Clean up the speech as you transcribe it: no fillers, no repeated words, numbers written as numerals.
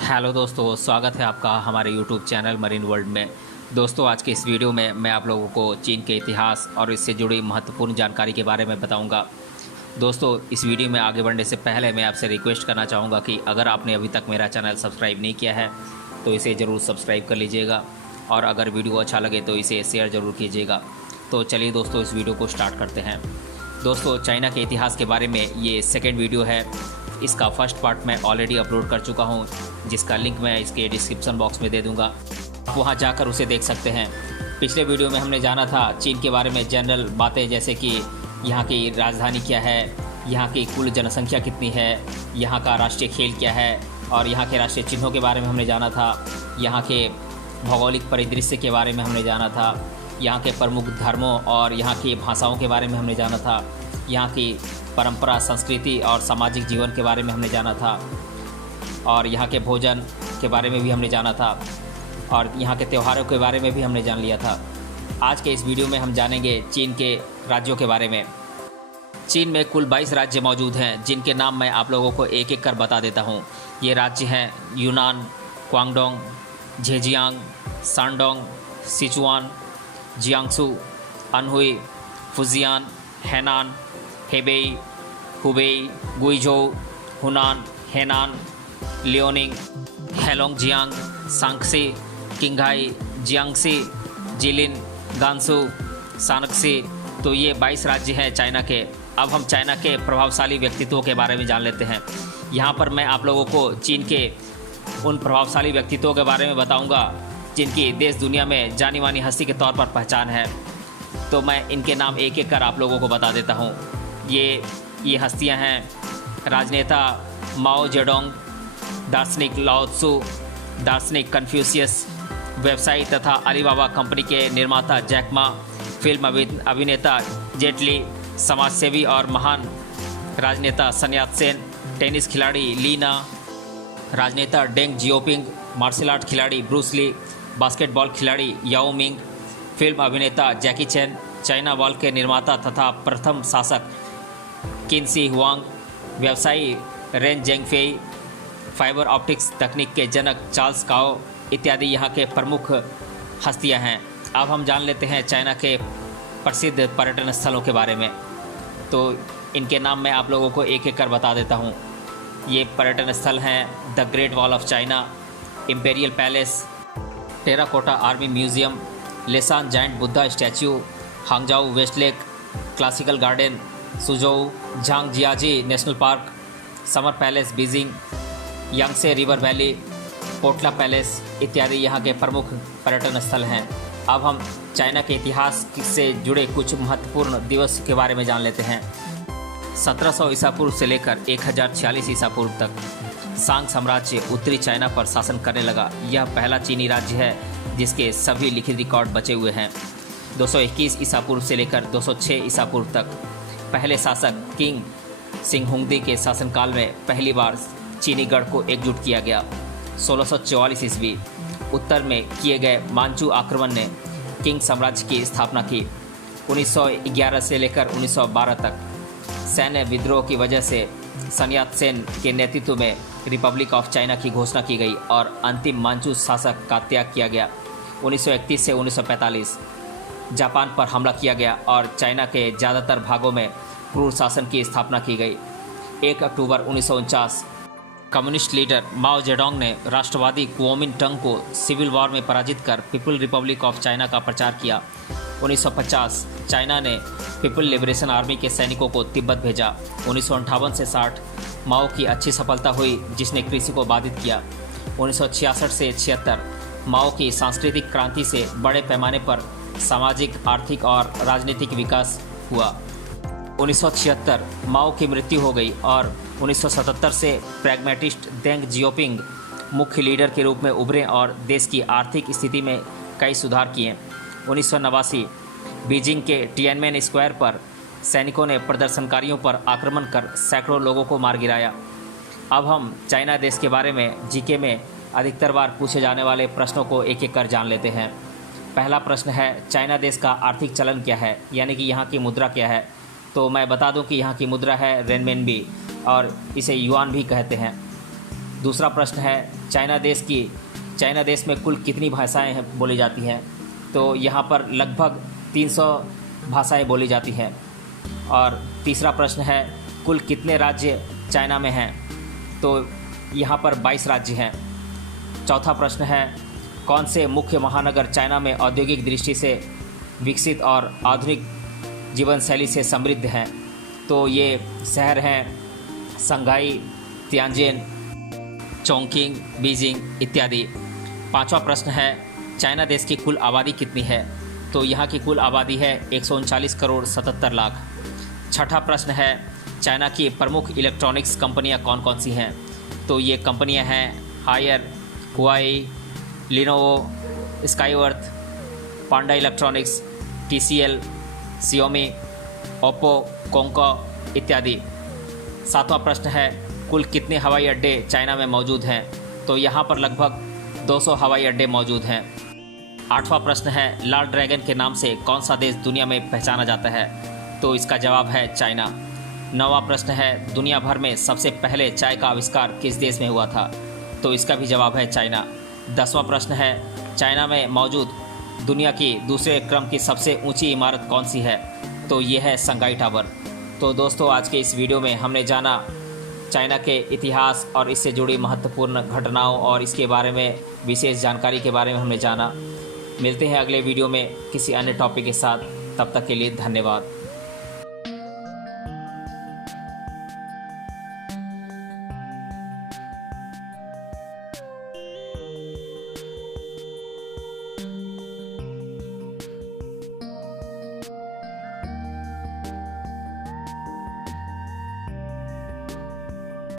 Hello दोस्तों, स्वागत है आपका हमारे यूट्यूब चैनल मरीन वर्ल्ड में। दोस्तों, आज के इस वीडियो में मैं आप लोगों को चीन के इतिहास और इससे जुड़ी महत्वपूर्ण जानकारी के बारे में बताऊंगा। दोस्तों, इस वीडियो में आगे बढ़ने से पहले मैं आपसे रिक्वेस्ट करना चाहूँगा कि अगर आपने अभी तक मेरा चैनल सब्सक्राइब नहीं किया है तो इसे ज़रूर सब्सक्राइब कर लीजिएगा और अगर वीडियो अच्छा लगे तो इसे शेयर ज़रूर कीजिएगा। तो चलिए दोस्तों, इस वीडियो को स्टार्ट करते हैं। दोस्तों, चाइना के इतिहास के बारे में ये सेकेंड वीडियो है। इसका फर्स्ट पार्ट मैं ऑलरेडी अपलोड कर चुका हूँ, जिसका लिंक मैं इसके डिस्क्रिप्शन बॉक्स में दे दूँगा। आप वहाँ जाकर उसे देख सकते हैं। पिछले वीडियो में हमने जाना था चीन के बारे में जनरल बातें, जैसे कि यहाँ की राजधानी क्या है, यहाँ की कुल जनसंख्या कितनी है, यहाँ का राष्ट्रीय खेल क्या है और यहाँ के राष्ट्रीय चिन्हों के बारे में हमने जाना था। यहाँ के भौगोलिक परिदृश्य के बारे में हमने जाना था। यहाँ के प्रमुख धर्मों और यहाँ की भाषाओं के बारे में हमने जाना था। यहाँ की परंपरा, संस्कृति और सामाजिक जीवन के बारे में हमने जाना था और यहाँ के भोजन के बारे में भी हमने जाना था और यहाँ के त्योहारों के बारे में भी हमने जान लिया था। आज के इस वीडियो में हम जानेंगे चीन के राज्यों के बारे में। चीन में कुल 22 राज्य मौजूद हैं, जिनके नाम मैं आप लोगों को एक एक कर बता देता हूँ। ये राज्य हैं Yunnan, Guangdong, Zhejiang, Shandong, Sichuan, Jiangsu, Anhui, Fujian, Hainan, Hebei, Hubei, Guizhou, Hunan, Henan, Liaoning, Heilongjiang, Shanxi, Qinghai, Jiangxi, Jilin, Gansu, Shaanxi. तो ये 22 राज्य हैं चाइना के। अब हम चाइना के प्रभावशाली व्यक्तित्वों के बारे में जान लेते हैं। यहाँ पर मैं आप लोगों को चीन के उन प्रभावशाली व्यक्तित्वों के बारे में बताऊँगा जिनकी देश दुनिया में जानी मानी हस्ती के तौर पर पहचान है। तो मैं इनके नाम एक एक कर आप लोगों को बता देता हूँ। ये हस्तियाँ हैं राजनेता माओ जेडोंग, दार्शनिक लाओ त्सु, दार्शनिक कन्फ्यूशियस, व्यवसायी तथा अलीबाबा कंपनी के निर्माता जैक मा, फिल्म अभिनेता जेट ली, समाजसेवी और महान राजनेता सन यात सेन, टेनिस खिलाड़ी लीना, राजनेता डेंग जियोपिंग, मार्शल आर्ट खिलाड़ी ब्रूस ली, बास्केटबॉल खिलाड़ी याओ मिंग, फिल्म अभिनेता जैकी चैन, चाइना वॉल के निर्माता तथा प्रथम शासक किन सी हुआंग, व्यवसायी रेन जेंगफेई, फाइबर ऑप्टिक्स तकनीक के जनक चार्ल्स काओ इत्यादि यहाँ के प्रमुख हस्तियाँ हैं। अब हम जान लेते हैं चाइना के प्रसिद्ध पर्यटन स्थलों के बारे में। तो इनके नाम मैं आप लोगों को एक एक कर बता देता हूँ। ये पर्यटन स्थल हैं the Great Wall of China, Imperial Palace, Terracotta Army Museum, Leshan Giant Buddha statue, Hangzhou West Lake, classical garden, Suzhou, Zhangjiajie National Park, Summer Palace Beijing, Yangtze River valley, Potala Palace इत्यादि यहाँ के प्रमुख पर्यटन स्थल हैं। अब हम चाइना के इतिहास से जुड़े कुछ महत्वपूर्ण दिवस के बारे में जान लेते हैं। 1700 ईसा पूर्व से लेकर 1046 ईसा पूर्व तक सांग साम्राज्य उत्तरी चाइना पर शासन करने लगा। यह पहला चीनी राज्य है जिसके सभी लिखित रिकॉर्ड बचे हुए हैं। 221 ईसा पूर्व से लेकर 206 ईसा पूर्व तक पहले शासक किंग सिंगहुंगदी के शासनकाल में पहली बार चीनी गढ़ को एकजुट किया गया। 1644 ईस्वी उत्तर में किए गए मांचू आक्रमण ने किंग साम्राज्य की स्थापना की। 1911 से लेकर 1912 तक सैन्य विद्रोह की वजह से सन यात सेन के नेतृत्व में रिपब्लिक ऑफ चाइना की घोषणा की गई और अंतिम मांचू शासक का त्याग किया गया। 1931 से 1945 जापान पर हमला किया गया और चाइना के ज़्यादातर भागों में क्रूर शासन की स्थापना की गई। 1 अक्टूबर 1949 कम्युनिस्ट लीडर माओ जेडोंग ने राष्ट्रवादी कुओमिंटांग को सिविल वॉर में पराजित कर पीपल रिपब्लिक ऑफ चाइना का प्रचार किया। 1950 चाइना ने पीपल लिबरेशन आर्मी के सैनिकों को तिब्बत भेजा। 1958 से 60 माओ की अच्छी सफलता हुई जिसने कृषि को बाधित किया। 1966 से 76 माओ की सांस्कृतिक क्रांति से बड़े पैमाने पर सामाजिक, आर्थिक और राजनीतिक विकास हुआ। 1976 माओ की मृत्यु हो गई और 1977 से प्रैग्मेटिस्ट देंग जियोपिंग मुख्य लीडर के रूप में उभरे और देश की आर्थिक स्थिति में कई सुधार किए। 1989 बीजिंग के टिएनमेन स्क्वायर पर सैनिकों ने प्रदर्शनकारियों पर आक्रमण कर सैकड़ों लोगों को मार गिराया। अब हम चाइना देश के बारे में जीके में अधिकतर बार पूछे जाने वाले प्रश्नों को एक एक कर जान लेते हैं। पहला प्रश्न है, चाइना देश का आर्थिक चलन क्या है, यानी कि यहाँ की मुद्रा क्या है। तो मैं बता दूं कि यहाँ की मुद्रा है रेनमिनबी और इसे युआन भी कहते हैं। दूसरा प्रश्न है चाइना देश में कुल कितनी भाषाएं बोली जाती हैं? तो यहाँ पर लगभग 300 भाषाएं बोली जाती हैं। और तीसरा प्रश्न है कुल कितने राज्य चाइना में हैं? तो यहाँ पर 22 राज्य हैं। चौथा प्रश्न है कौन से मुख्य महानगर चाइना में औद्योगिक दृष्टि से विकसित और आधुनिक जीवन शैली से समृद्ध हैं? तो ये शहर हैं शंघाई, तियानजिन, चोंगकिंग, बीजिंग इत्यादि। पांचवा प्रश्न है चाइना देश की कुल आबादी कितनी है? तो यहाँ की कुल आबादी है 139 करोड़ 77 लाख। छठा प्रश्न है चाइना की प्रमुख इलेक्ट्रॉनिक्स कंपनियाँ कौन कौन सी हैं? तो ये कंपनियाँ हैं हायर, हुआई, लिनोवो, स्काईवर्थ, पांडा इलेक्ट्रॉनिक्स, TCL, Xiaomi, ओप्पो, कोंको इत्यादि। सातवां प्रश्न है कुल कितने हवाई अड्डे चाइना में मौजूद हैं? तो यहाँ पर लगभग 200 हवाई अड्डे मौजूद हैं। आठवां प्रश्न है लाल ड्रैगन के नाम से कौन सा देश दुनिया में पहचाना जाता है? तो इसका जवाब है चाइना। नौवां प्रश्न है दुनिया भर में सबसे पहले चाय का आविष्कार किस देश में हुआ था? तो इसका भी जवाब है चाइना। 10वां प्रश्न है चाइना में मौजूद दुनिया की दूसरे क्रम की सबसे ऊंची इमारत कौन सी है? तो ये है शंघाई टावर। तो दोस्तों आज के इस वीडियो में हमने जाना चाइना के इतिहास और इससे जुड़ी महत्वपूर्ण घटनाओं और इसके बारे में विशेष जानकारी के बारे में हमने जाना। मिलते हैं अगले वीडियो में किसी अन्य टॉपिक के साथ। तब तक के लिए धन्यवाद।